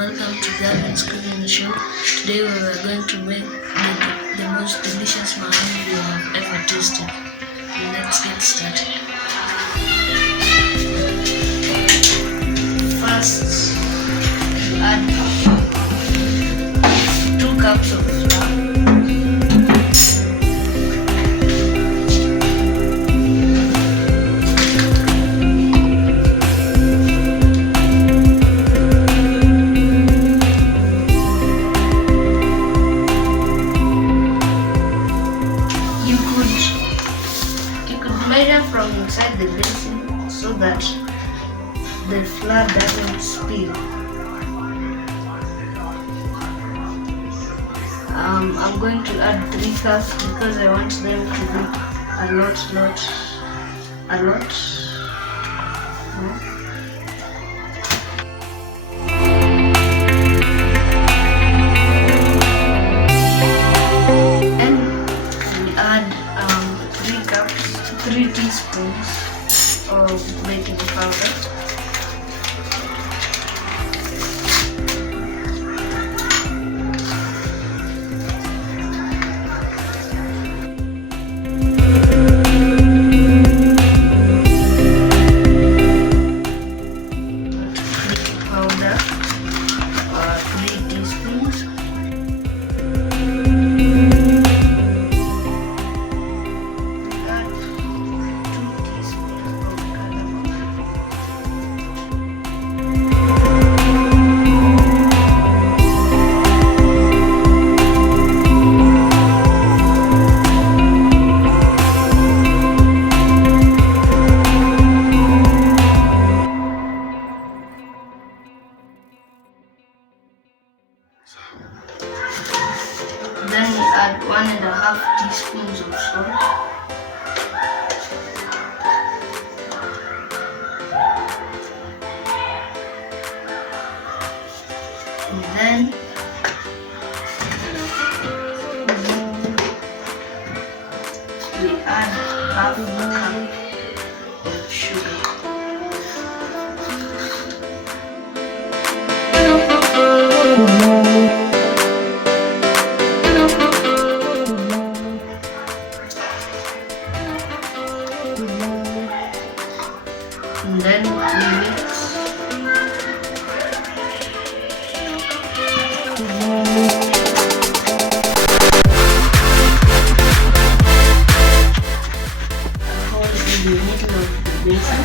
welcome to Gavin's Cooking Show. Today we are going to make the most delicious mandazis you have ever tasted. Let's get started. First, add 2 cups of flour. Measure from inside the basin so that the flour doesn't spill. I'm going to add 3 cups because I want them to be a lot. And we add 3 teaspoons of baking powder. Baking powder, 3 teaspoons. Then we add 1.5 teaspoons of salt. And then we add half a cup of sugar. And then we mix. A hole in the middle of the basin.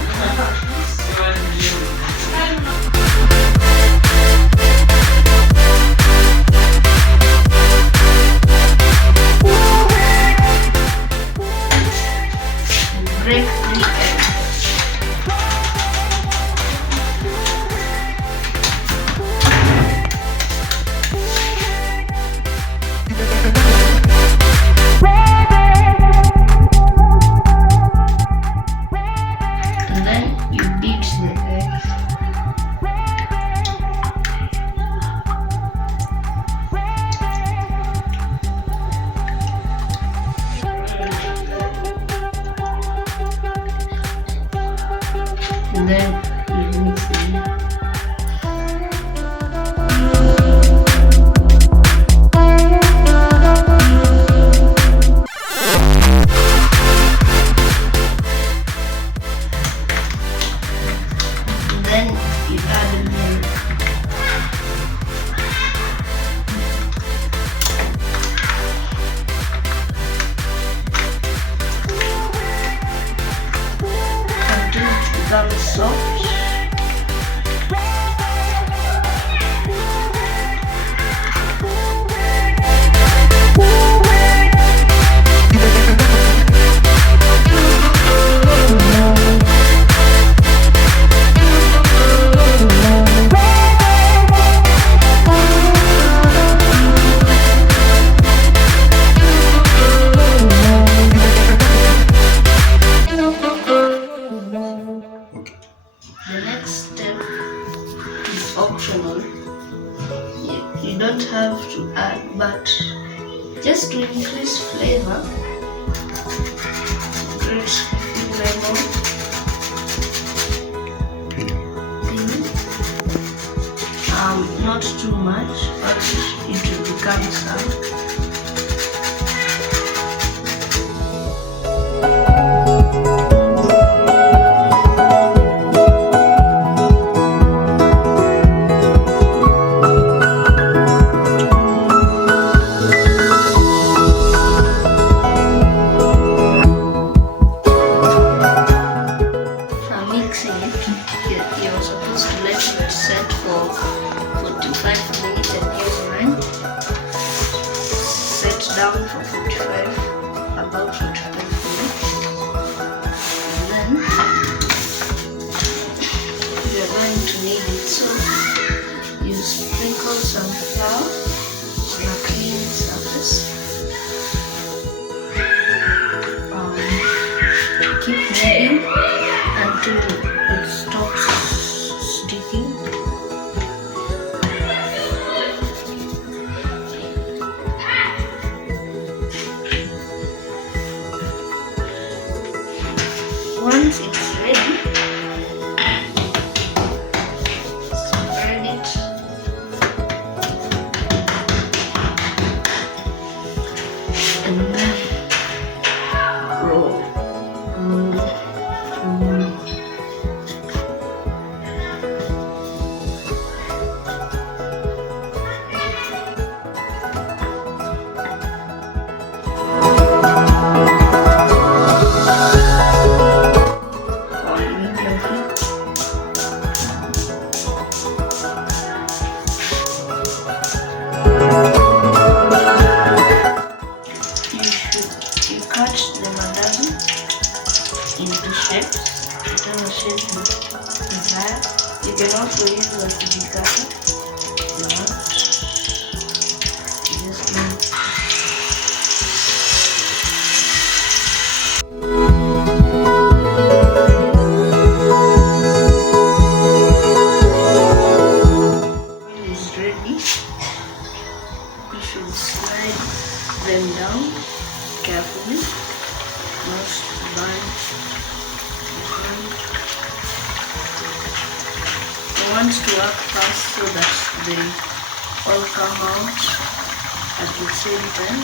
Break the egg. And then you beat the egg. And then you mix it. Then you add the milk. Until it becomes soft. The next step is optional. You don't have to add, but just to increase flavor, grate lemon, not not too much, but it will become sour. You're supposed to let it set for 45 minutes and here's mine. Set down for 45, about 45 minutes. And then you're going to need it. So you sprinkle some flour on a clean surface. Keep kneading until it stops sticking. Once it's ready, spread it and then roll. You cut the mandazi into shapes, whatever shape you desire. You can also use a kujikata if you want. You just need when it's ready, you should slide them down carefully, not burn your hand. You want to work fast so that they all come out at the same time.